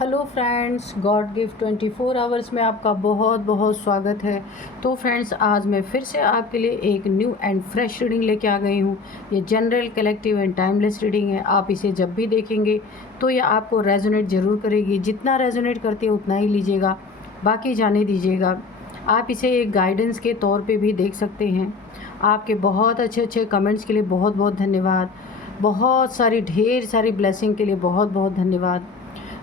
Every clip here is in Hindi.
Hello friends, God gift 24 hours में आपका बहुत बहुत स्वागत है। तो फ्रेंड्स, आज मैं फिर से आपके लिए एक न्यू एंड फ्रेश रीडिंग लेके आ गई हूँ। ये general, collective and timeless reading है। आप इसे जब भी देखेंगे तो ये आपको रेजोनेट ज़रूर करेगी। जितना रेजोनेट करती है उतना ही लीजिएगा, बाकी जाने दीजिएगा। आप इसे एक गाइडेंस के तौर पे भी देख सकते हैं। आपके बहुत अच्छे अच्छे कमेंट्स के लिए बहुत बहुत धन्यवाद। बहुत सारी ढेर सारी ब्लेसिंग के लिए बहुत बहुत धन्यवाद।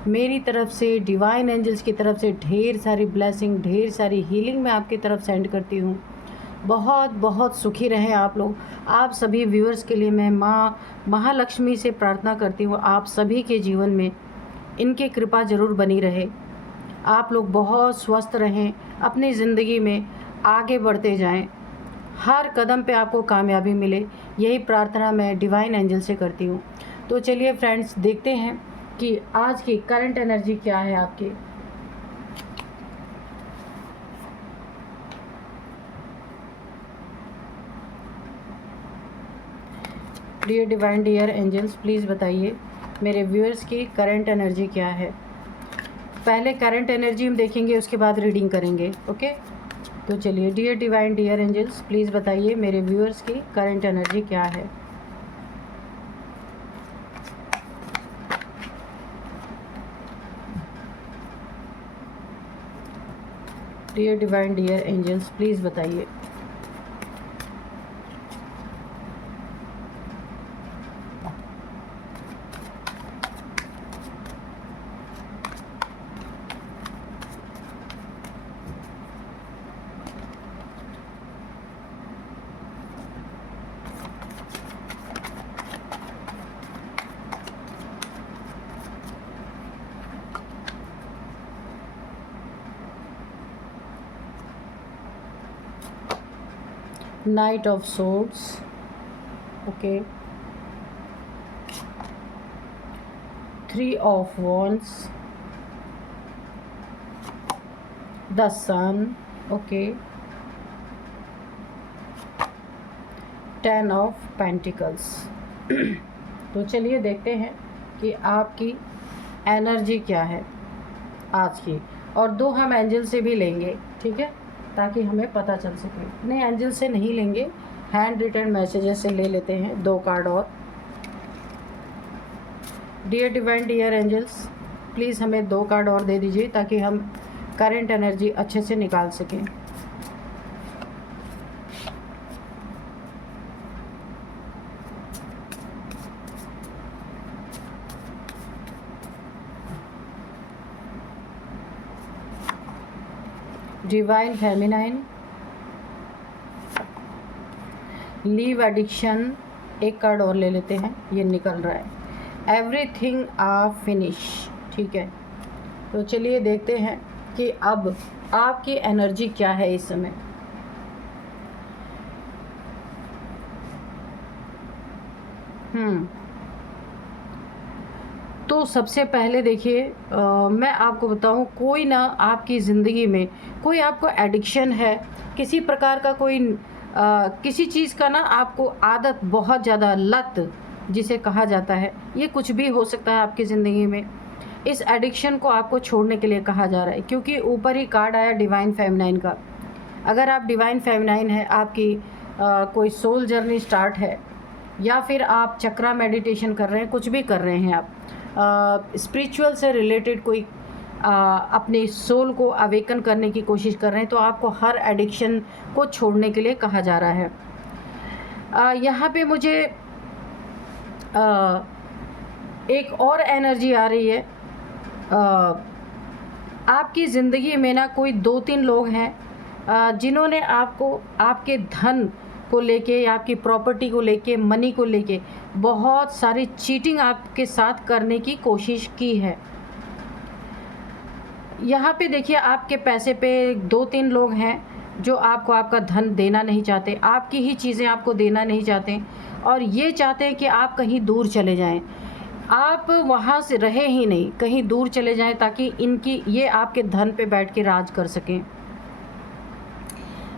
मेरी तरफ से, डिवाइन एंजल्स की तरफ से ढेर सारी ब्लेसिंग, ढेर सारी हीलिंग मैं आपकी तरफ सेंड करती हूँ। बहुत बहुत सुखी रहें आप लोग। आप सभी व्यूअर्स के लिए मैं माँ महालक्ष्मी से प्रार्थना करती हूँ, आप सभी के जीवन में इनकी कृपा ज़रूर बनी रहे। आप लोग बहुत स्वस्थ रहें, अपनी ज़िंदगी में आगे बढ़ते जाएं, हर कदम पे आपको कामयाबी मिले, यही प्रार्थना मैं डिवाइन एंजल से करती हूँ। तो चलिए फ्रेंड्स, देखते हैं कि आज की करंट एनर्जी क्या है आपकी। Dear divine, dear angels, please बताइए मेरे व्यूअर्स की करंट एनर्जी क्या है। पहले करंट एनर्जी हम देखेंगे, उसके बाद रीडिंग करेंगे। ओके, तो चलिए, dear divine, dear angels, please बताइए मेरे व्यूअर्स की करंट एनर्जी क्या है। Dear divine, dear angels, please बताइए। Knight of Swords, okay. Three of Wands, the Sun, okay. Ten of Pentacles. तो चलिए देखते हैं कि आपकी एनर्जी क्या है आज की, और दो हम एंजल से भी लेंगे, ठीक है, ताकि हमें पता चल सके। नहीं, एंजल से नहीं लेंगे, हैंड रिटन मैसेजेस से ले लेते हैं दो कार्ड और। Dear divine, dear angels, please हमें दो कार्ड और दे दीजिए ताकि हम करंट एनर्जी अच्छे से निकाल सकें। डिवाइन फेमिनाइन, लीव एडिक्शन, एक कार्ड और ले लेते हैं, ये निकल रहा है। एवरीथिंग आ फिनिश, ठीक है। तो चलिए देखते हैं कि अब आपकी एनर्जी क्या है इस समय। तो सबसे पहले देखिए, मैं आपको बताऊं, कोई ना आपकी ज़िंदगी में कोई आपको एडिक्शन है, किसी प्रकार का कोई किसी चीज़ का ना आपको आदत, बहुत ज़्यादा लत जिसे कहा जाता है, ये कुछ भी हो सकता है आपकी ज़िंदगी में। इस एडिक्शन को आपको छोड़ने के लिए कहा जा रहा है, क्योंकि ऊपर ही कार्ड आया डिवाइन फेमिनाइन का। अगर आप डिवाइन फेमिनाइन है, आपकी कोई सोल जर्नी स्टार्ट है, या फिर आप चक्रा मेडिटेशन कर रहे हैं, कुछ भी कर रहे हैं, आप स्पिरिचुअल से रिलेटेड कोई अपने सोल को अवेकन करने की कोशिश कर रहे हैं, तो आपको हर एडिक्शन को छोड़ने के लिए कहा जा रहा है। यहाँ पे मुझे एक और एनर्जी आ रही है। आपकी ज़िंदगी में ना कोई दो तीन लोग हैं जिन्होंने आपको, आपके धन को लेके या आपकी प्रॉपर्टी को लेके, मनी को लेके बहुत सारी चीटिंग आपके साथ करने की कोशिश की है। यहाँ पे देखिए, आपके पैसे पे दो तीन लोग हैं जो आपको आपका धन देना नहीं चाहते, आपकी ही चीज़ें आपको देना नहीं चाहते, और ये चाहते हैं कि आप कहीं दूर चले जाएं, आप वहाँ से रहे ही नहीं, कहीं दूर चले जाएं, ताकि इनकी ये आपके धन पे बैठ के राज कर सकें।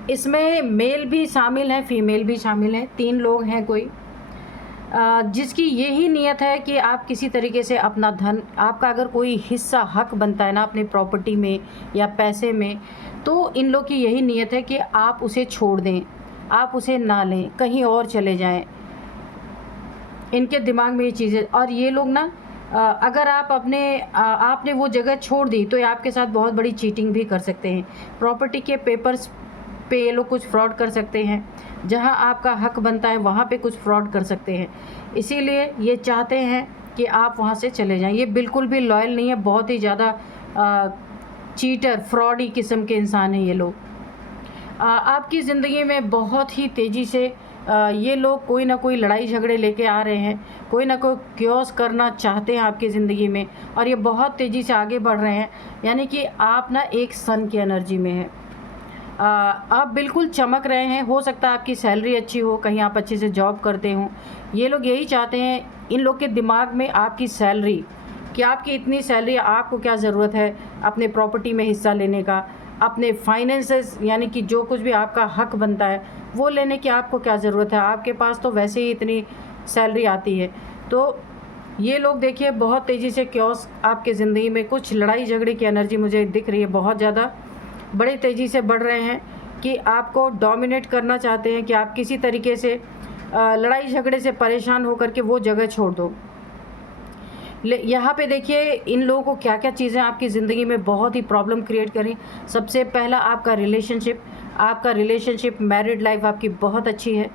इसमें मेल भी शामिल है, फीमेल भी शामिल है, तीन लोग हैं कोई। जिसकी यही नीयत है कि आप किसी तरीके से अपना धन, आपका अगर कोई हिस्सा हक बनता है ना अपनी प्रॉपर्टी में या पैसे में, तो इन लोग की यही नीयत है कि आप उसे छोड़ दें, आप उसे ना लें, कहीं और चले जाएं। इनके दिमाग में ये चीज़ें, और ये लोग ना अगर आप आपने वो जगह छोड़ दी तो ये आपके साथ बहुत बड़ी चीटिंग भी कर सकते हैं। प्रॉपर्टी के पेपर्स पे ये लोग कुछ फ्रॉड कर सकते हैं, जहां आपका हक बनता है वहां पे कुछ फ्रॉड कर सकते हैं। इसीलिए ये चाहते हैं कि आप वहां से चले जाएं। ये बिल्कुल भी लॉयल नहीं है, बहुत ही ज़्यादा चीटर, फ्रॉडी किस्म के इंसान हैं ये लोग। आपकी ज़िंदगी में बहुत ही तेज़ी से ये लोग कोई ना कोई लड़ाई झगड़े लेके आ रहे हैं, कोई ना कोई क्योस करना चाहते हैं आपकी ज़िंदगी में, और ये बहुत तेज़ी से आगे बढ़ रहे हैं। यानी कि आप ना एक सन की एनर्जी में हैं, आप बिल्कुल चमक रहे हैं। हो सकता है आपकी सैलरी अच्छी हो, कहीं आप अच्छे से जॉब करते हों। ये लोग यही चाहते हैं, इन लोग के दिमाग में आपकी सैलरी, कि आपकी इतनी सैलरी, आपको क्या ज़रूरत है अपने प्रॉपर्टी में हिस्सा लेने का, अपने फाइनेंसेस यानी कि जो कुछ भी आपका हक बनता है वो लेने की आपको क्या ज़रूरत है, आपके पास तो वैसे ही इतनी सैलरी आती है। तो ये लोग देखिए बहुत तेज़ी से क्योस आपके ज़िंदगी में कुछ लड़ाई झगड़े की एनर्जी मुझे दिख रही है, बहुत ज़्यादा बड़े तेज़ी से बढ़ रहे हैं कि आपको डोमिनेट करना चाहते हैं, कि आप किसी तरीके से लड़ाई झगड़े से परेशान होकर के वो जगह छोड़ दो। यहाँ पे देखिए इन लोगों को क्या क्या चीज़ें आपकी ज़िंदगी में बहुत ही प्रॉब्लम क्रिएट करें। सबसे पहला आपका रिलेशनशिप, मैरिड लाइफ आपकी बहुत अच्छी है,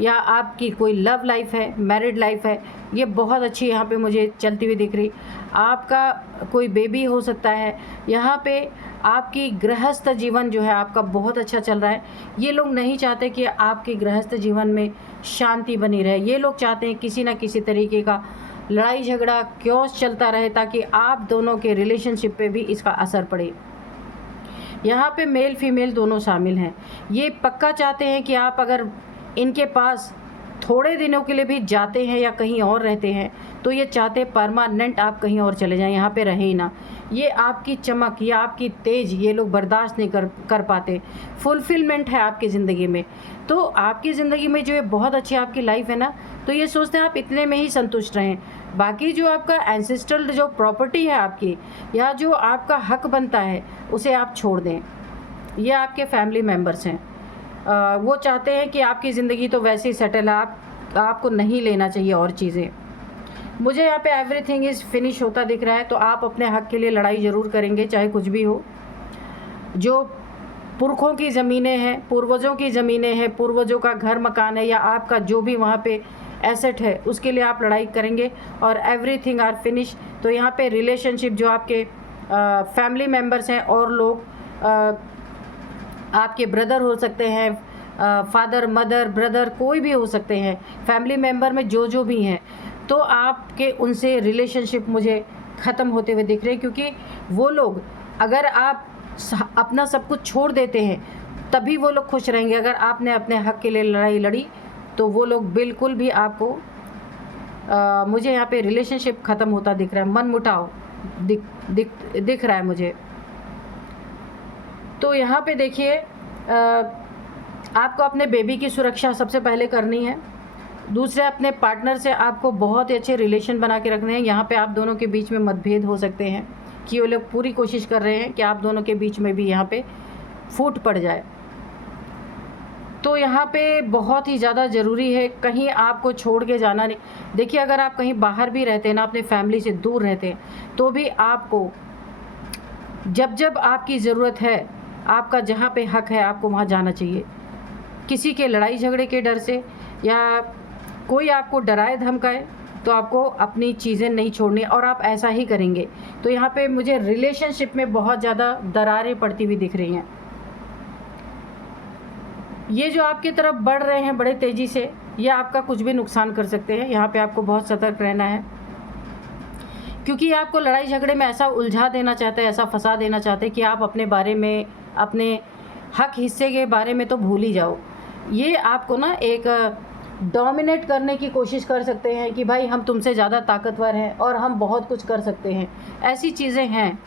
या आपकी कोई लव लाइफ है, मैरिड लाइफ है, ये बहुत अच्छी यहाँ पे मुझे चलती हुई दिख रही। आपका कोई बेबी हो सकता है, यहाँ पे आपकी गृहस्थ जीवन जो है आपका बहुत अच्छा चल रहा है। ये लोग नहीं चाहते कि आपके गृहस्थ जीवन में शांति बनी रहे, ये लोग चाहते हैं किसी न किसी तरीके का लड़ाई झगड़ा क्योस चलता रहे, ताकि आप दोनों के रिलेशनशिप पे भी इसका असर पड़े। यहाँ पे मेल फीमेल दोनों शामिल हैं। ये पक्का चाहते हैं कि आप अगर इनके पास थोड़े दिनों के लिए भी जाते हैं या कहीं और रहते हैं, तो ये चाहते परमानेंट आप कहीं और चले जाएं, यहाँ पे रहे ही ना। ये आपकी चमक या आपकी तेज ये लोग बर्दाश्त नहीं कर पाते। फुलफिलमेंट है आपकी ज़िंदगी में, तो आपकी ज़िंदगी में जो ये बहुत अच्छी आपकी लाइफ है ना, तो ये सोचते हैं आप इतने में ही संतुष्ट रहें। बाकी जो आपका एंसेस्ट्रल जो प्रॉपर्टी है आपकी, या जो आपका हक बनता है, उसे आप छोड़ दें। ये आपके फैमिली मेम्बर्स हैं, वो चाहते हैं कि आपकी ज़िंदगी तो वैसे ही सेटल है, आपको नहीं लेना चाहिए और चीज़ें। मुझे यहाँ पे एवरीथिंग इज़ फिनिश होता दिख रहा है, तो आप अपने हक के लिए लड़ाई ज़रूर करेंगे, चाहे कुछ भी हो। जो पुरखों की ज़मीनें हैं, पूर्वजों की ज़मीनें हैं, पूर्वजों का घर मकान है, या आपका जो भी वहाँ पे एसेट है, उसके लिए आप लड़ाई करेंगे और एवरीथिंग आर फिनिश। तो यहाँ पे रिलेशनशिप जो आपके फैमिली मेम्बर्स हैं, और लोग आपके ब्रदर हो सकते हैं, फादर मदर ब्रदर कोई भी हो सकते हैं, फैमिली मेम्बर में जो भी हैं, तो आपके उनसे रिलेशनशिप मुझे ख़त्म होते हुए दिख रहे हैं। क्योंकि वो लोग, अगर आप अपना सब कुछ छोड़ देते हैं तभी वो लोग खुश रहेंगे। अगर आपने अपने हक के लिए लड़ाई लड़ी तो वो लोग बिल्कुल भी आपको मुझे यहाँ पे रिलेशनशिप ख़त्म होता दिख रहा है, मन मुटाव दिख रहा है मुझे। तो यहाँ पे देखिए आपको अपने बेबी की सुरक्षा सबसे पहले करनी है। दूसरे, अपने पार्टनर से आपको बहुत ही अच्छे रिलेशन बना के रखने हैं। यहाँ पे आप दोनों के बीच में मतभेद हो सकते हैं, कि वो लोग पूरी कोशिश कर रहे हैं कि आप दोनों के बीच में भी यहाँ पे फूट पड़ जाए। तो यहाँ पे बहुत ही ज़्यादा ज़रूरी है, कहीं आपको छोड़ के जाना नहीं। देखिए अगर आप कहीं बाहर भी रहते हैं ना, अपने फैमिली से दूर रहते हैं, तो भी आपको जब आपकी ज़रूरत है, आपका जहाँ पे हक है, आपको वहाँ जाना चाहिए। किसी के लड़ाई झगड़े के डर से, या कोई आपको डराए धमकाए, तो आपको अपनी चीज़ें नहीं छोड़नी, और आप ऐसा ही करेंगे। तो यहाँ पे मुझे रिलेशनशिप में बहुत ज़्यादा दरारें पड़ती हुई दिख रही हैं। ये जो आपकी तरफ बढ़ रहे हैं बड़े तेज़ी से, ये आपका कुछ भी नुकसान कर सकते हैं। यहाँ पे आपको बहुत सतर्क रहना है, क्योंकि ये आपको लड़ाई झगड़े में ऐसा उलझा देना चाहते हैं, ऐसा फंसा देना चाहते हैं कि आप अपने बारे में, अपने हक हिस्से के बारे में तो भूल ही जाओ। ये आपको ना एक डोमिनेट करने की कोशिश कर सकते हैं, कि भाई हम तुमसे ज़्यादा ताकतवर हैं और हम बहुत कुछ कर सकते हैं। ऐसी चीज़ें हैं।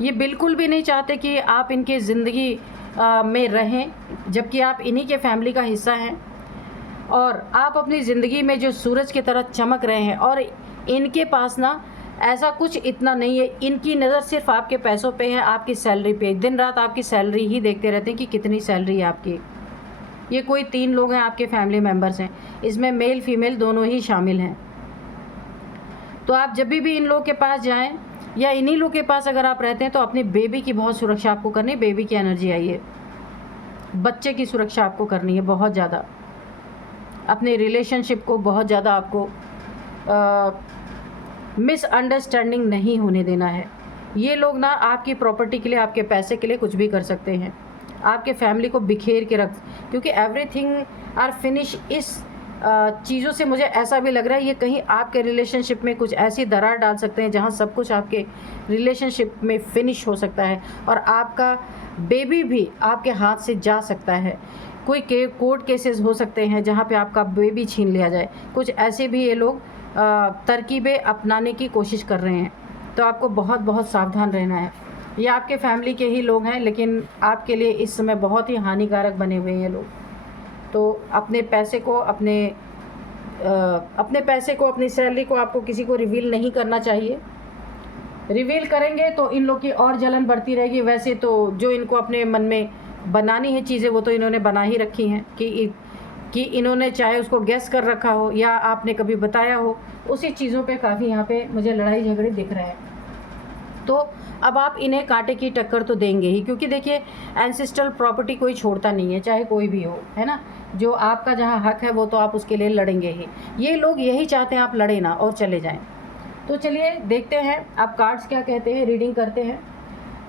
ये बिल्कुल भी नहीं चाहते कि आप इनके ज़िंदगी में रहें, जबकि आप इन्हीं के फैमिली का हिस्सा हैं। और आप अपनी ज़िंदगी में जो सूरज की तरह चमक रहे हैं, और इनके पास ना ऐसा कुछ इतना नहीं है, इनकी नज़र सिर्फ आपके पैसों पे है, आपकी सैलरी पे। दिन रात आपकी सैलरी ही देखते रहते हैं कि कितनी सैलरी है आपकी। ये कोई 3 लोग हैं आपके फैमिली मेम्बर्स हैं, इसमें मेल फीमेल दोनों ही शामिल हैं। तो आप जब भी इन लोगों के पास जाएं या इन्हीं लोगों के पास अगर आप रहते हैं तो अपनी बेबी की बहुत सुरक्षा आपको करनी है। बेबी की एनर्जी आई है, बच्चे की सुरक्षा आपको करनी है बहुत ज़्यादा। अपने रिलेशनशिप को बहुत ज़्यादा आपको मिसअंडरस्टैंडिंग नहीं होने देना है। ये लोग ना आपकी प्रॉपर्टी के लिए, आपके पैसे के लिए कुछ भी कर सकते हैं, आपके फैमिली को बिखेर के रख, क्योंकि एवरीथिंग आर फिनिश। इस चीज़ों से मुझे ऐसा भी लग रहा है ये कहीं आपके रिलेशनशिप में कुछ ऐसी दरार डाल सकते हैं जहां सब कुछ आपके रिलेशनशिप में फिनिश हो सकता है, और आपका बेबी भी आपके हाथ से जा सकता है। कोई कोर्ट केसेस हो सकते हैं जहां पे आपका बेबी छीन लिया जाए। कुछ ऐसे भी ये लोग तरकीबें अपनाने की कोशिश कर रहे हैं, तो आपको बहुत बहुत सावधान रहना है। ये आपके फैमिली के ही लोग हैं, लेकिन आपके लिए इस समय बहुत ही हानिकारक बने हुए हैं ये लोग। तो अपने पैसे को, अपने पैसे को, अपनी सैलरी को आपको किसी को रिवील नहीं करना चाहिए। रिवील करेंगे तो इन लोग की और जलन बढ़ती रहेगी। वैसे तो जो इनको अपने मन में बनानी है चीज़ें वो तो इन्होंने बना ही रखी हैं कि इन्होंने चाहे उसको गेस कर रखा हो या आपने कभी बताया हो, उसी चीज़ों पे काफ़ी यहाँ पे मुझे लड़ाई झगड़े दिख रहे हैं। तो अब आप इन्हें कांटे की टक्कर तो देंगे ही, क्योंकि देखिए एंसेस्ट्रल प्रॉपर्टी कोई छोड़ता नहीं है, चाहे कोई भी हो, है ना। जो आपका जहाँ हक है वो तो आप उसके लिए लड़ेंगे ही। ये लोग यही चाहते हैं आप लड़े ना और चले जाएं। तो चलिए देखते हैं आप कार्ड्स क्या कहते हैं, रीडिंग करते हैं।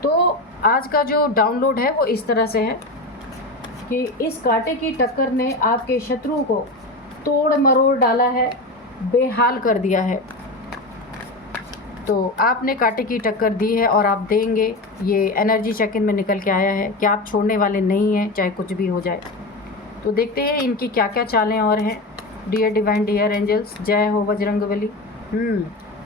तो आज का जो डाउनलोड है वो इस तरह से है कि इस कांटे की टक्कर ने आपके शत्रु को तोड़ मरोड़ डाला है, बेहाल कर दिया है। तो आपने कांटे की टक्कर दी है और आप देंगे। ये एनर्जी चेक इन में निकल के आया है कि आप छोड़ने वाले नहीं हैं, चाहे कुछ भी हो जाए। तो देखते हैं इनकी क्या क्या चालें और हैं। डियर डिवाइन, डियर एंजल्स, जय हो बजरंगबली।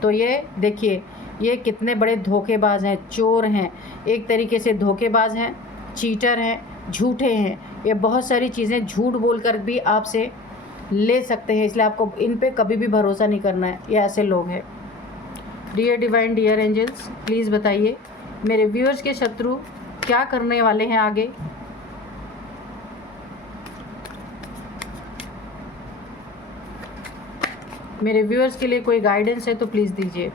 तो ये देखिए ये कितने बड़े धोखेबाज हैं, चोर हैं, एक तरीके से धोखेबाज हैं, चीटर हैं, झूठे हैं। ये बहुत सारी चीज़ें झूठ बोलकर भी आपसे ले सकते हैं, इसलिए आपको इन पे कभी भी भरोसा नहीं करना है। ये ऐसे लोग हैं। Dear divine, dear angels, please बताइए मेरे व्यूअर्स के शत्रु क्या करने वाले हैं आगे। मेरे व्यूअर्स के लिए कोई गाइडेंस है तो प्लीज़ दीजिए।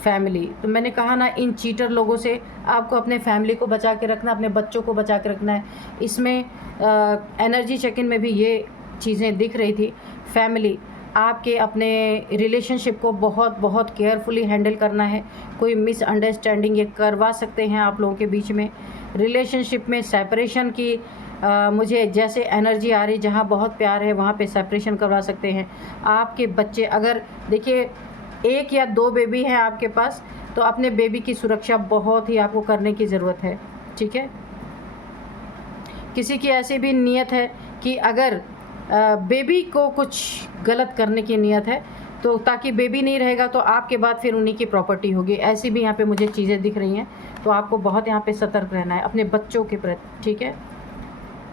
फैमिली, तो मैंने कहा ना, इन चीटर लोगों से आपको अपने फैमिली को बचा के रखना, अपने बच्चों को बचा के रखना है। इसमें एनर्जी चेक इन में भी ये चीज़ें दिख रही थी। फैमिली, आपके अपने रिलेशनशिप को बहुत बहुत केयरफुली हैंडल करना है। कोई मिसअंडरस्टैंडिंग ये करवा सकते हैं आप लोगों के बीच में। रिलेशनशिप में सेपरेशन की मुझे जैसे एनर्जी आ रही, जहाँ बहुत प्यार है वहाँ पे सेपरेशन करवा सकते हैं। आपके बच्चे, अगर देखिए 1 या 2 बेबी हैं आपके पास, तो अपने बेबी की सुरक्षा बहुत ही आपको करने की ज़रूरत है, ठीक है। किसी की ऐसी भी नीयत है कि अगर बेबी को कुछ गलत करने की नीयत है, तो ताकि बेबी नहीं रहेगा तो आपके बाद फिर उन्हीं की प्रॉपर्टी होगी। ऐसी भी यहाँ पे मुझे चीज़ें दिख रही हैं, तो आपको बहुत यहाँ पे सतर्क रहना है अपने बच्चों के प्रति, ठीक है।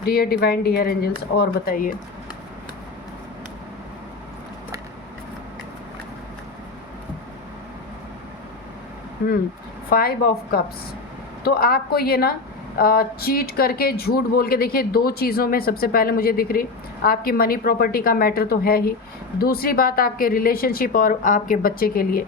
डियर डिवाइन, डियर एंजल्स, और बताइए। फाइव ऑफ कप्स, तो आपको ये ना चीट करके, झूठ बोल के, देखिए 2 चीज़ों में सबसे पहले मुझे दिख रही, आपकी मनी प्रॉपर्टी का मैटर तो है ही, दूसरी बात आपके रिलेशनशिप और आपके बच्चे के लिए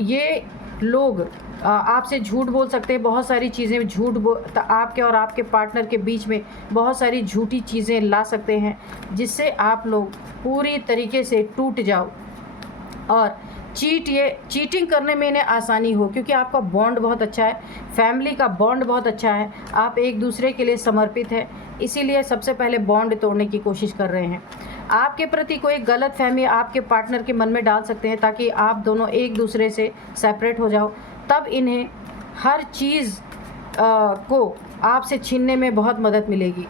ये लोग आपसे झूठ बोल सकते हैं। बहुत सारी चीज़ें आपके और आपके पार्टनर के बीच में बहुत सारी झूठी चीज़ें ला सकते हैं, जिससे आप लोग पूरी तरीके से टूट जाओ और चीटिंग करने में इन्हें आसानी हो, क्योंकि आपका बॉन्ड बहुत अच्छा है, फैमिली का बॉन्ड बहुत अच्छा है, आप एक दूसरे के लिए समर्पित है, इसीलिए सबसे पहले बॉन्ड तोड़ने की कोशिश कर रहे हैं। आपके प्रति कोई गलत फहमी आपके पार्टनर के मन में डाल सकते हैं, ताकि आप दोनों एक दूसरे से सेपरेट हो जाओ। तब इन्हें हर चीज़ को आपसे छीनने में बहुत मदद मिलेगी,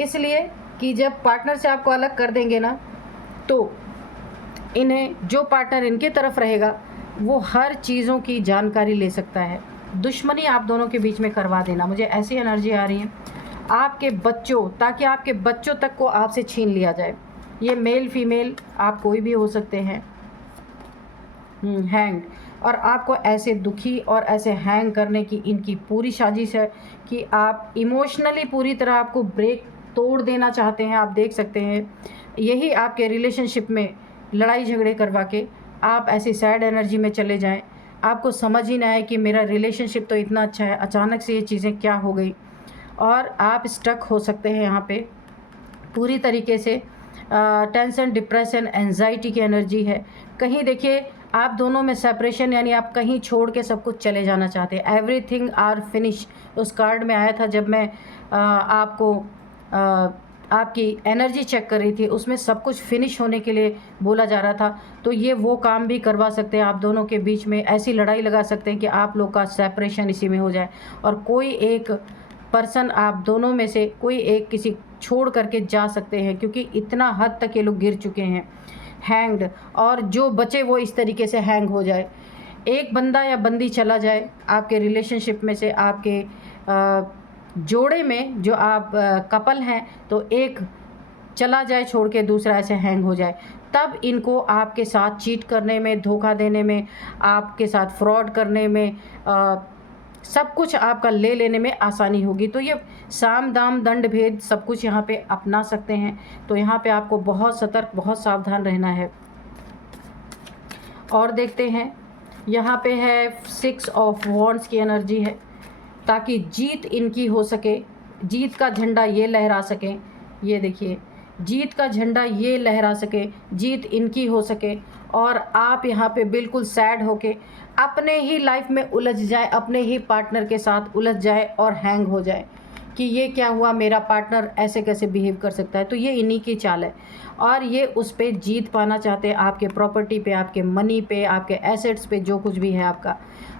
इसलिए कि जब पार्टनर से आपको अलग कर देंगे ना, तो इन्हें, जो पार्टनर इनके तरफ रहेगा वो हर चीज़ों की जानकारी ले सकता है। दुश्मनी आप दोनों के बीच में करवा देना, मुझे ऐसी एनर्जी आ रही है। आपके बच्चों, ताकि आपके बच्चों तक को आपसे छीन लिया जाए। ये मेल फीमेल आप कोई भी हो सकते हैं। हैंग, और आपको ऐसे दुखी और ऐसे हैंग करने की इनकी पूरी साजिश है कि आप इमोशनली पूरी तरह आपको ब्रेक तोड़ देना चाहते हैं। आप देख सकते हैं यही आपके रिलेशनशिप में लड़ाई झगड़े करवा के आप ऐसी सैड एनर्जी में चले जाएं। आपको समझ ही ना आए कि मेरा रिलेशनशिप तो इतना अच्छा है, अचानक से ये चीज़ें क्या हो गई, और आप स्टक हो सकते हैं यहाँ पे पूरी तरीके से। टेंशन, डिप्रेशन, एंजाइटी की एनर्जी है। कहीं देखिए आप दोनों में सेपरेशन, यानी आप कहीं छोड़ के सब कुछ चले जाना चाहते हैं। एवरीथिंग आर फिनिश उस कार्ड में आया था जब मैं आपको आपकी एनर्जी चेक कर रही थी, उसमें सब कुछ फिनिश होने के लिए बोला जा रहा था। तो ये वो काम भी करवा सकते हैं, आप दोनों के बीच में ऐसी लड़ाई लगा सकते हैं कि आप लोग का सेपरेशन इसी में हो जाए, और कोई एक पर्सन आप दोनों में से कोई एक किसी छोड़ करके जा सकते हैं, क्योंकि इतना हद तक ये लोग गिर चुके हैं। हैंग्ड, और जो बचे वो इस तरीके से हैंग हो जाए। एक बंदा या बंदी चला जाए आपके रिलेशनशिप में से, आपके जोड़े में जो आप कपल हैं, तो एक चला जाए छोड़ के, दूसरा ऐसे हैंग हो जाए, तब इनको आपके साथ चीट करने में, धोखा देने में, आपके साथ फ्रॉड करने में, सब कुछ आपका ले लेने में आसानी होगी। तो ये साम दाम दंड भेद सब कुछ यहाँ पे अपना सकते हैं। तो यहाँ पे आपको बहुत सतर्क, बहुत सावधान रहना है। और देखते हैं यहाँ पे है 6 ऑफ वॉन्ड्स की एनर्जी है, ताकि जीत इनकी हो सके, जीत का झंडा ये लहरा सके। ये देखिए, जीत का झंडा ये लहरा सके, जीत इनकी हो सके, और आप यहाँ पे बिल्कुल सैड होके अपने ही लाइफ में उलझ जाए, अपने ही पार्टनर के साथ उलझ जाए और हैंग हो जाए कि ये क्या हुआ, मेरा पार्टनर ऐसे कैसे बिहेव कर सकता है। तो ये इन्हीं की चाल है, और ये उस पर जीत पाना चाहते हैं, आपके प्रॉपर्टी पे, आपके मनी पे, आपके एसेट्स पे, जो कुछ भी है आपका,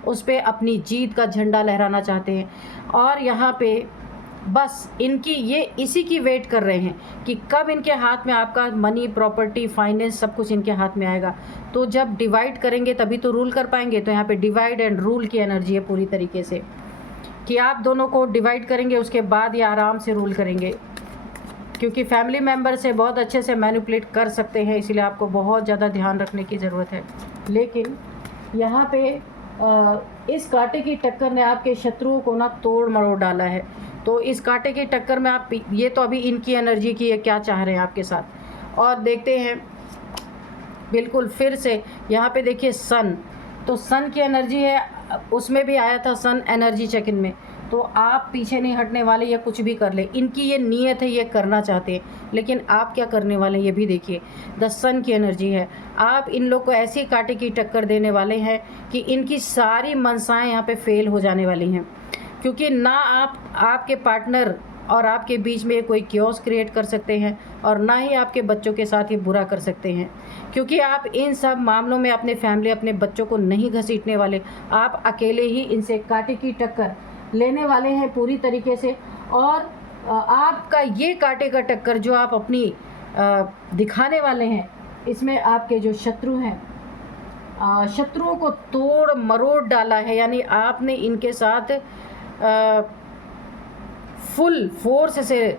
उस पर अपनी जीत का झंडा लहराना चाहते हैं। और यहाँ पे बस इनकी ये इसी की वेट कर रहे हैं कि कब इनके हाथ में आपका मनी, प्रॉपर्टी, फाइनेंस सब कुछ इनके हाथ में आएगा। तो जब डिवाइड करेंगे तभी तो रूल कर पाएंगे। तो यहाँ पे डिवाइड एंड रूल की एनर्जी है पूरी तरीके से, कि आप दोनों को डिवाइड करेंगे, उसके बाद ये आराम से रूल करेंगे, क्योंकि फैमिली मेम्बर से बहुत अच्छे से मैनिपुलेट कर सकते हैं, इसलिए आपको बहुत ज़्यादा ध्यान रखने की ज़रूरत है। लेकिन यहाँ पे इस कांटे की टक्कर ने आपके शत्रुओं को ना तोड़ मरोड़ डाला है। तो इस कांटे की टक्कर में आप, ये तो अभी इनकी एनर्जी की है, क्या चाह रहे हैं आपके साथ। और देखते हैं बिल्कुल फिर से यहाँ पे देखिए सन, तो सन की एनर्जी है, उसमें भी आया था सन एनर्जी चेक इन में। तो आप पीछे नहीं हटने वाले, या कुछ भी कर ले, इनकी ये नीयत है, ये करना चाहते हैं, लेकिन आप क्या करने वाले हैं ये भी देखिए। द सन की एनर्जी है, आप इन लोग को ऐसी कांटे की टक्कर देने वाले हैं कि इनकी सारी मनसाएं यहाँ पे फेल हो जाने वाली हैं, क्योंकि ना आपके पार्टनर और आपके बीच में कोई क्योस क्रिएट कर सकते हैं, और ना ही आपके बच्चों के साथ ये बुरा कर सकते हैं, क्योंकि आप इन सब मामलों में अपने फैमिली, अपने बच्चों को नहीं घसीटने वाले। आप अकेले ही इनसे कांटे की टक्कर लेने वाले हैं पूरी तरीके से। और आपका ये कांटे का टक्कर जो आप अपनी दिखाने वाले हैं, इसमें आपके जो शत्रु हैं, शत्रुओं को तोड़ मरोड़ डाला है, यानी आपने इनके साथ फुल फोर्स से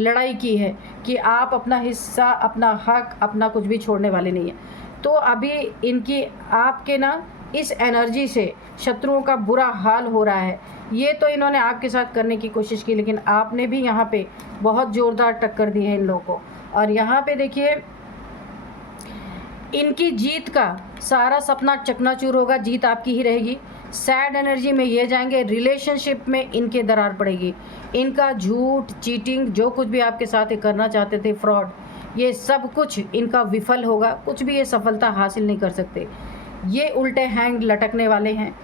लड़ाई की है कि आप अपना हिस्सा, अपना हक, अपना कुछ भी छोड़ने वाले नहीं हैं। तो अभी इनकी आपके ना इस एनर्जी से शत्रुओं का बुरा हाल हो रहा है। ये तो इन्होंने आपके साथ करने की कोशिश की, लेकिन आपने भी यहाँ पे बहुत ज़ोरदार टक्कर दी है इन लोगों को। और यहाँ पे देखिए इनकी जीत का सारा सपना चकनाचूर होगा, जीत आपकी ही रहेगी। सैड एनर्जी में ये जाएंगे, रिलेशनशिप में इनके दरार पड़ेगी, इनका झूठ, चीटिंग, जो कुछ भी आपके साथ ये करना चाहते थे, फ्रॉड, ये सब कुछ इनका विफल होगा, कुछ भी ये सफलता हासिल नहीं कर सकते। ये उल्टे हैंग लटकने वाले हैं,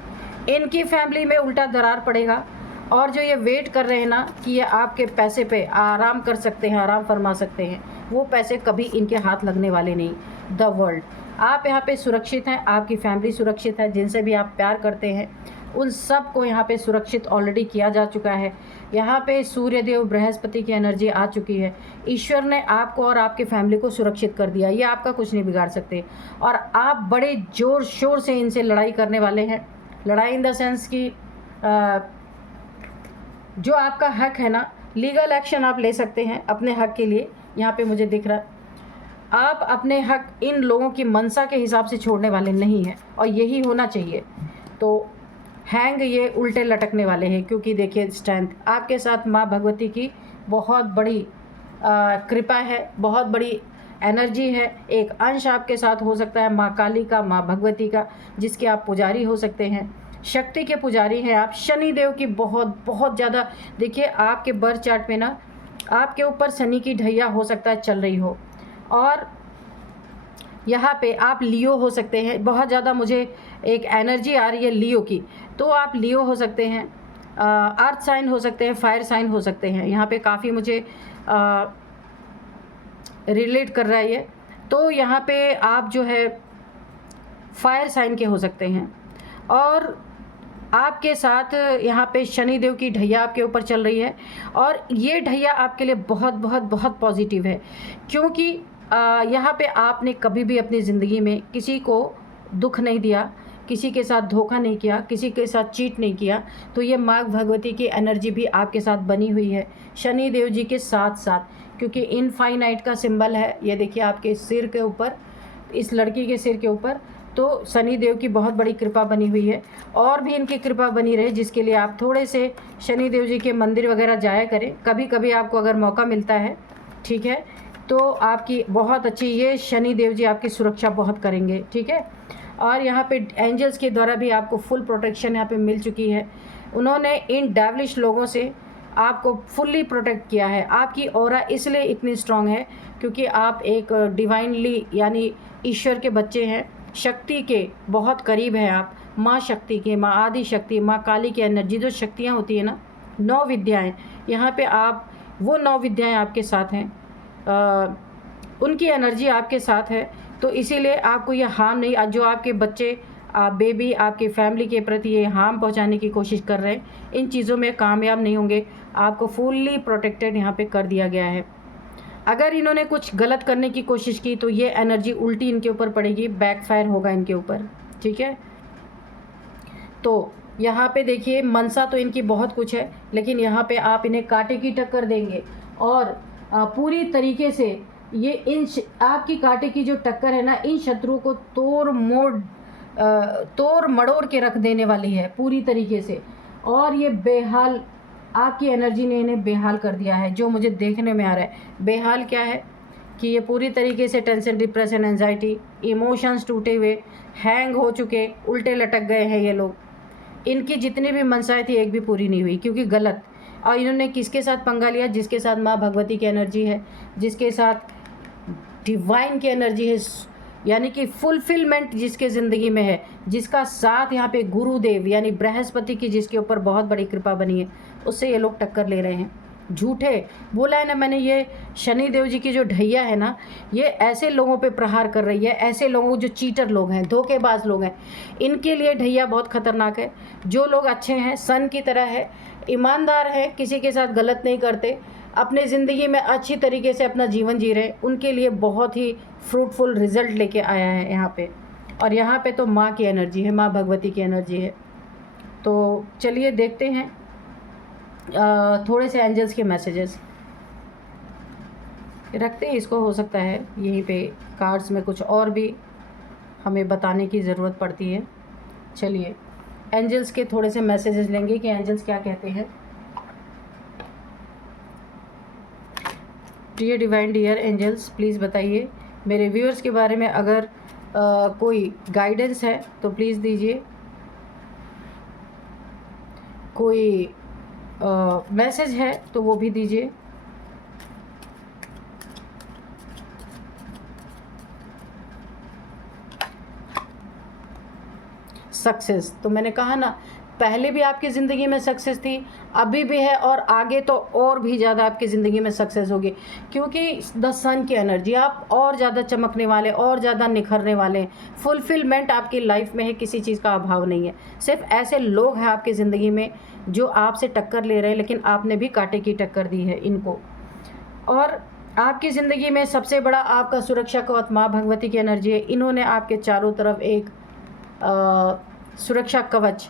इनकी फैमिली में उल्टा दरार पड़ेगा। और जो ये वेट कर रहे हैं ना कि ये आपके पैसे पे आराम कर सकते हैं, आराम फरमा सकते हैं, वो पैसे कभी इनके हाथ लगने वाले नहीं। द वर्ल्ड, आप यहाँ पे सुरक्षित हैं, आपकी फैमिली सुरक्षित है, जिनसे भी आप प्यार करते हैं उन सब को यहाँ पे सुरक्षित ऑलरेडी किया जा चुका है। यहाँ पे सूर्यदेव बृहस्पति की एनर्जी आ चुकी है, ईश्वर ने आपको और आपके फैमिली को सुरक्षित कर दिया, ये आपका कुछ नहीं बिगाड़ सकते। और आप बड़े ज़ोर शोर से इनसे लड़ाई करने वाले हैं। लड़ाई इन द सेंस कि जो आपका हक है ना, लीगल एक्शन आप ले सकते हैं अपने हक के लिए। यहाँ पे मुझे दिख रहा है आप अपने हक इन लोगों की मनसा के हिसाब से छोड़ने वाले नहीं हैं, और यही होना चाहिए। तो हैंग ये उल्टे लटकने वाले हैं, क्योंकि देखिए स्ट्रेंथ आपके साथ माँ भगवती की बहुत बड़ी कृपा है, बहुत बड़ी एनर्जी है। एक अंश आपके साथ हो सकता है माँ काली का, माँ भगवती का, जिसके आप पुजारी हो सकते हैं, शक्ति के पुजारी हैं आप। शनि देव की बहुत बहुत ज़्यादा, देखिए आपके बर्थ चार्ट में ना आपके ऊपर शनि की ढैया हो सकता है चल रही हो, और यहाँ पे आप लियो हो सकते हैं। बहुत ज़्यादा मुझे एक एनर्जी आ रही है लियो की, तो आप लियो हो सकते हैं, अर्थ साइन हो सकते हैं, फायर साइन हो सकते हैं। यहाँ पे काफ़ी मुझे रिलेट कर रहा है ये। तो यहाँ पे आप जो है फायर साइन के हो सकते हैं, और आपके साथ यहाँ पे शनि देव की ढैया आपके ऊपर चल रही है, और ये ढैया आपके लिए बहुत बहुत बहुत पॉजिटिव है, क्योंकि यहाँ पे आपने कभी भी अपनी ज़िंदगी में किसी को दुख नहीं दिया, किसी के साथ धोखा नहीं किया, किसी के साथ चीट नहीं किया। तो ये माँ भगवती की एनर्जी भी आपके साथ बनी हुई है शनि देव जी के साथ साथ, क्योंकि इनफाइनाइट का सिंबल है ये। देखिए आपके सिर के ऊपर, इस लड़की के सिर के ऊपर, तो शनि देव की बहुत बड़ी कृपा बनी हुई है, और भी इनकी कृपा बनी रहे, जिसके लिए आप थोड़े से शनि देव जी के मंदिर वगैरह जाया करें कभी कभी आपको अगर मौका मिलता है, ठीक है। तो आपकी बहुत अच्छी, ये शनि देव जी आपकी सुरक्षा बहुत करेंगे, ठीक है। और यहाँ पे एंजल्स के द्वारा भी आपको फुल प्रोटेक्शन यहाँ पे मिल चुकी है। उन्होंने इन डेविलिश लोगों से आपको फुल्ली प्रोटेक्ट किया है। आपकी ऑरा इसलिए इतनी स्ट्रांग है क्योंकि आप एक डिवाइनली यानी ईश्वर के बच्चे हैं, शक्ति के बहुत करीब हैं आप, माँ शक्ति के, माँ आदि शक्ति, माँ काली की एनर्जी, जो शक्तियाँ होती है ना, 9 विद्याएँ, यहाँ पे आप वो 9 विद्याएँ आपके साथ हैं, उनकी एनर्जी आपके साथ है। तो इसीलिए आपको ये हार्म नहीं, जो आपके बच्चे बेबी आपके फैमिली के प्रति ये हार्म पहुंचाने की कोशिश कर रहे हैं, इन चीज़ों में कामयाब नहीं होंगे। आपको फुल्ली प्रोटेक्टेड यहाँ पे कर दिया गया है। अगर इन्होंने कुछ गलत करने की कोशिश की तो ये एनर्जी उल्टी इनके ऊपर पड़ेगी, बैकफायर होगा इनके ऊपर, ठीक है। तो यहाँ पे देखिए मनसा तो इनकी बहुत कुछ है, लेकिन यहाँ पे आप इन्हें कांटे की टक्कर देंगे, और पूरी तरीके से ये आपकी कांटे की जो टक्कर है ना, इन शत्रुओं को तोड़ मड़ोड़ के रख देने वाली है पूरी तरीके से। और ये बेहाल, आपकी एनर्जी ने इन्हें बेहाल कर दिया है, जो मुझे देखने में आ रहा है। बेहाल क्या है कि ये पूरी तरीके से टेंशन, डिप्रेशन, एंजाइटी, इमोशंस टूटे हुए, हैंग हो चुके, उल्टे लटक गए हैं ये लोग। इनकी जितनी भी मनसाएं थी एक भी पूरी नहीं हुई, क्योंकि गलत। और इन्होंने किसके साथ पंगा लिया? जिसके साथ माँ भगवती की एनर्जी है, जिसके साथ डिवाइन की एनर्जी है, यानी कि फुलफिलमेंट जिसके ज़िंदगी में है, जिसका साथ यहाँ पे गुरुदेव यानी बृहस्पति की जिसके ऊपर बहुत बड़ी कृपा बनी है, उससे ये लोग टक्कर ले रहे हैं। झूठे बोला है ना मैंने, ये शनि देव जी की जो ढैया है ना, ये ऐसे लोगों पे प्रहार कर रही है, ऐसे लोगों जो चीटर लोग हैं, धोखेबाज लोग हैं, इनके लिए ढैया बहुत खतरनाक है। जो लोग अच्छे हैं, सन की तरह है, ईमानदार हैं, किसी के साथ गलत नहीं करते, अपने ज़िंदगी में अच्छी तरीके से अपना जीवन जी रहे, उनके लिए बहुत ही फ्रूटफुल रिजल्ट लेके आया है यहाँ पे। और यहाँ पे तो माँ की एनर्जी है, माँ भगवती की एनर्जी है। तो चलिए देखते हैं थोड़े से एंजल्स के मैसेजेस रखते हैं इसको। हो सकता है यहीं पे कार्ड्स में कुछ और भी हमें बताने की ज़रूरत पड़ती है। चलिए एंजल्स के थोड़े से मैसेजेस लेंगे कि एंजल्स क्या कहते हैं। Dear divine, dear angels, please बताइए मेरे व्यूअर्स के बारे में। अगर कोई गाइडेंस है तो प्लीज़ दीजिए, कोई मैसेज है तो वो भी दीजिए। सक्सेस, तो मैंने कहा ना, पहले भी आपकी ज़िंदगी में सक्सेस थी, अभी भी है, और आगे तो और भी ज़्यादा आपकी ज़िंदगी में सक्सेस होगी, क्योंकि द सन की एनर्जी, आप और ज़्यादा चमकने वाले, और ज़्यादा निखरने वाले हैं। फुलफिलमेंट आपकी लाइफ में है, किसी चीज़ का अभाव नहीं है। सिर्फ ऐसे लोग हैं आपकी ज़िंदगी में जो आपसे टक्कर ले रहे हैं, लेकिन आपने भी कांटे की टक्कर दी है इनको। और आपकी ज़िंदगी में सबसे बड़ा आपका सुरक्षा कवच माँ भगवती की एनर्जी है। इन्होंने आपके चारों तरफ एक सुरक्षा कवच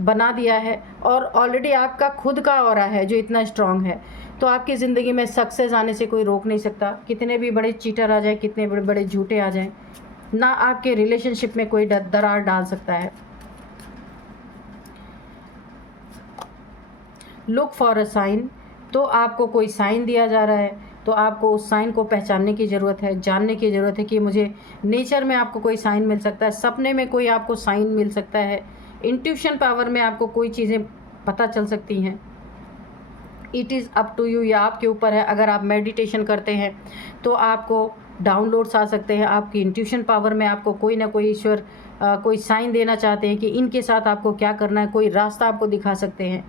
बना दिया है, और ऑलरेडी आपका खुद का ऑरा है जो इतना स्ट्रांग है। तो आपकी ज़िंदगी में सक्सेस आने से कोई रोक नहीं सकता। कितने भी बड़े चीटर आ जाए, कितने बड़े बड़े झूठे आ जाएं, ना आपके रिलेशनशिप में कोई दरार डाल सकता है। लुक फॉर अ साइन, तो आपको कोई साइन दिया जा रहा है, तो आपको उस साइन को पहचानने की ज़रूरत है, जानने की ज़रूरत है कि मुझे नेचर में आपको कोई साइन मिल सकता है, सपने में कोई आपको साइन मिल सकता है, इंट्यूशन पावर में आपको कोई चीज़ें पता चल सकती हैं। It is up to you, या आपके ऊपर है। अगर आप मेडिटेशन करते हैं तो आपको डाउनलोड्स आ सकते हैं। आपकी इंट्यूशन पावर में आपको कोई ना कोई ईश्वर कोई साइन देना चाहते हैं कि इनके साथ आपको क्या करना है, कोई रास्ता आपको दिखा सकते हैं।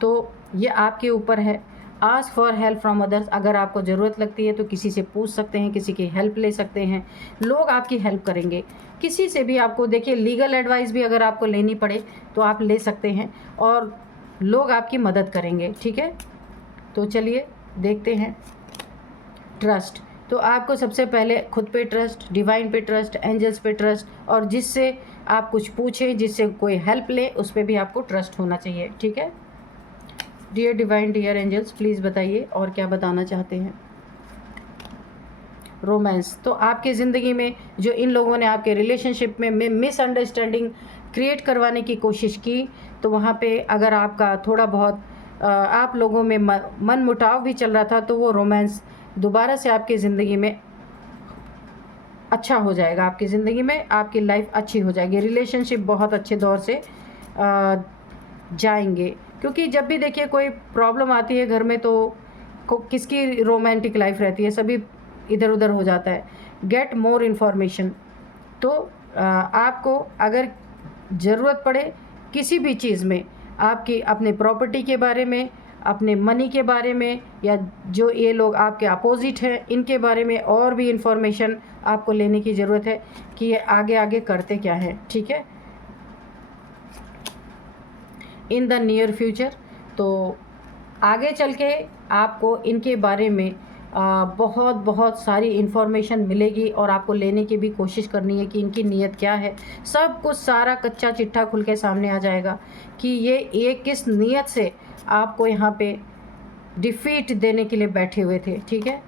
तो ये आपके ऊपर है। Ask for help from others, अगर आपको ज़रूरत लगती है तो किसी से पूछ सकते हैं, किसी की हेल्प ले सकते हैं, लोग आपकी हेल्प करेंगे। किसी से भी आपको, देखिए लीगल एडवाइस भी अगर आपको लेनी पड़े तो आप ले सकते हैं और लोग आपकी मदद करेंगे, ठीक है। तो चलिए देखते हैं। ट्रस्ट, तो आपको सबसे पहले खुद पे ट्रस्ट, डिवाइन पे ट्रस्ट, एंजल्स पे ट्रस्ट, और जिससे आप कुछ पूछें, जिससे कोई हेल्प ले, उस पर भी आपको ट्रस्ट होना चाहिए, ठीक है। Dear divine, dear angels, please बताइए और क्या बताना चाहते हैं। रोमांस, तो आपकी ज़िंदगी में जो इन लोगों ने आपके रिलेशनशिप में मिसअंडरस्टैंडिंग क्रिएट करवाने की कोशिश की, तो वहाँ पे अगर आपका थोड़ा बहुत आप लोगों में मन मुटाव भी चल रहा था, तो वो रोमांस दोबारा से आपकी ज़िंदगी में अच्छा हो जाएगा। आपकी ज़िंदगी में आपकी लाइफ अच्छी हो जाएगी, रिलेशनशिप बहुत अच्छे दौर से जाएंगे। क्योंकि जब भी देखिए कोई प्रॉब्लम आती है घर में, तो किसकी रोमांटिक लाइफ रहती है, सभी इधर उधर हो जाता है। गेट मोर इन्फॉर्मेशन, तो आपको अगर ज़रूरत पड़े किसी भी चीज़ में, आपकी अपने प्रॉपर्टी के बारे में, अपने मनी के बारे में, या जो ये लोग आपके अपोजिट हैं इनके बारे में और भी इंफॉर्मेशन आपको लेने की ज़रूरत है कि ये आगे आगे करते क्या है, ठीक है। इन द नियर फ्यूचर, तो आगे चल के आपको इनके बारे में बहुत बहुत सारी इन्फॉर्मेशन मिलेगी और आपको लेने की भी कोशिश करनी है कि इनकी नीयत क्या है। सब कुछ सारा कच्चा चिट्ठा खुल के सामने आ जाएगा कि ये किस नीयत से आपको यहाँ पे डिफीट देने के लिए बैठे हुए थे, ठीक है।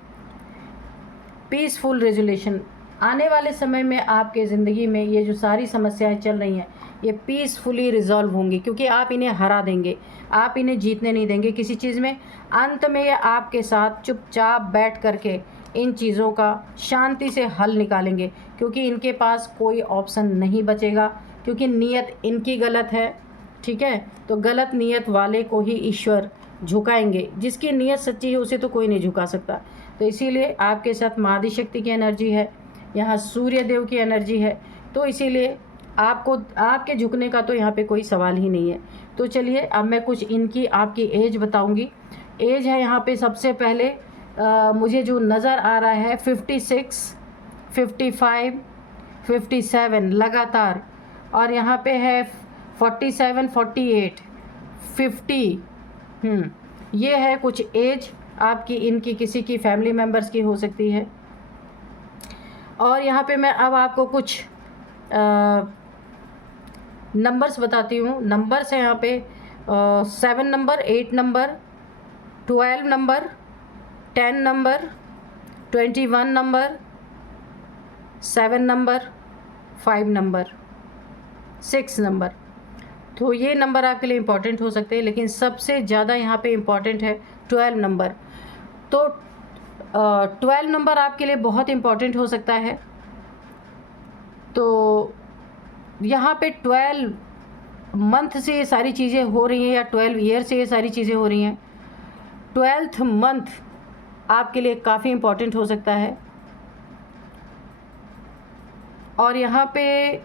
पीसफुल रेजोल्यूशन, आने वाले समय में आपके ज़िंदगी में ये जो सारी समस्याएं चल रही हैं, ये पीसफुली रिजॉल्व होंगी, क्योंकि आप इन्हें हरा देंगे, आप इन्हें जीतने नहीं देंगे किसी चीज़ में। अंत में ये आपके साथ चुपचाप बैठ करके इन चीज़ों का शांति से हल निकालेंगे, क्योंकि इनके पास कोई ऑप्शन नहीं बचेगा, क्योंकि नीयत इनकी गलत है, ठीक है। तो गलत नीयत वाले को ही ईश्वर झुकाएंगे, जिसकी नीयत सच्ची है उसे तो कोई नहीं झुका सकता। तो इसीलिए आपके साथ मादी शक्ति की एनर्जी है, यहाँ सूर्य देव की एनर्जी है, तो इसीलिए आपको आपके झुकने का तो यहाँ पे कोई सवाल ही नहीं है। तो चलिए अब मैं कुछ इनकी आपकी एज बताऊंगी। एज है यहाँ पे सबसे पहले मुझे जो नज़र आ रहा है 56, 55, 57 लगातार, और यहाँ पे है 47, 48, 50। ये है कुछ एज आपकी, इनकी किसी की फैमिली मेम्बर्स की हो सकती है। और यहाँ पे मैं अब आपको कुछ नंबर्स बताती हूँ। नंबर्स है यहाँ पे 7 number, 8 number, 12 number, 10 number, 21 number, 7 number, 5 number, 6 number. तो ये नंबर आपके लिए इम्पॉर्टेंट हो सकते हैं, लेकिन सबसे ज़्यादा यहाँ पे इम्पॉर्टेंट है 12 नंबर। तो 12 नंबर आपके लिए बहुत इम्पॉर्टेंट हो सकता है। तो यहाँ पे 12 मंथ से ये सारी चीज़ें हो रही हैं, या 12 ईयर से ये सारी चीज़ें हो रही हैं। 12th मंथ आपके लिए काफ़ी इम्पॉर्टेंट हो सकता है। और यहाँ पे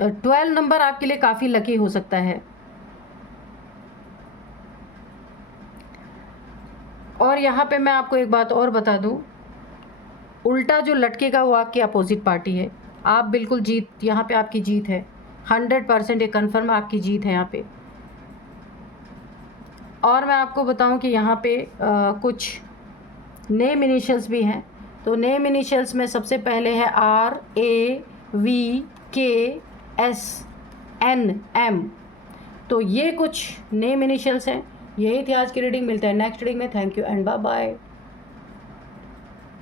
12 नंबर आपके लिए काफ़ी लकी हो सकता है। और यहाँ पे मैं आपको एक बात और बता दूँ, उल्टा जो लटकेगा वो आपकी अपोजिट पार्टी है। आप बिल्कुल जीत, यहाँ पे आपकी जीत है 100%, ये कन्फर्म आपकी जीत है यहाँ पे। और मैं आपको बताऊं कि यहाँ पे कुछ नेम इनिशियल्स भी हैं। तो नेम इनिशियल्स में सबसे पहले है RAVKSNM। तो ये कुछ नेम इनिशियल्स हैं यही थी आज की रीडिंग। मिलते हैं नेक्स्ट रीडिंग में। Thank you and bye bye.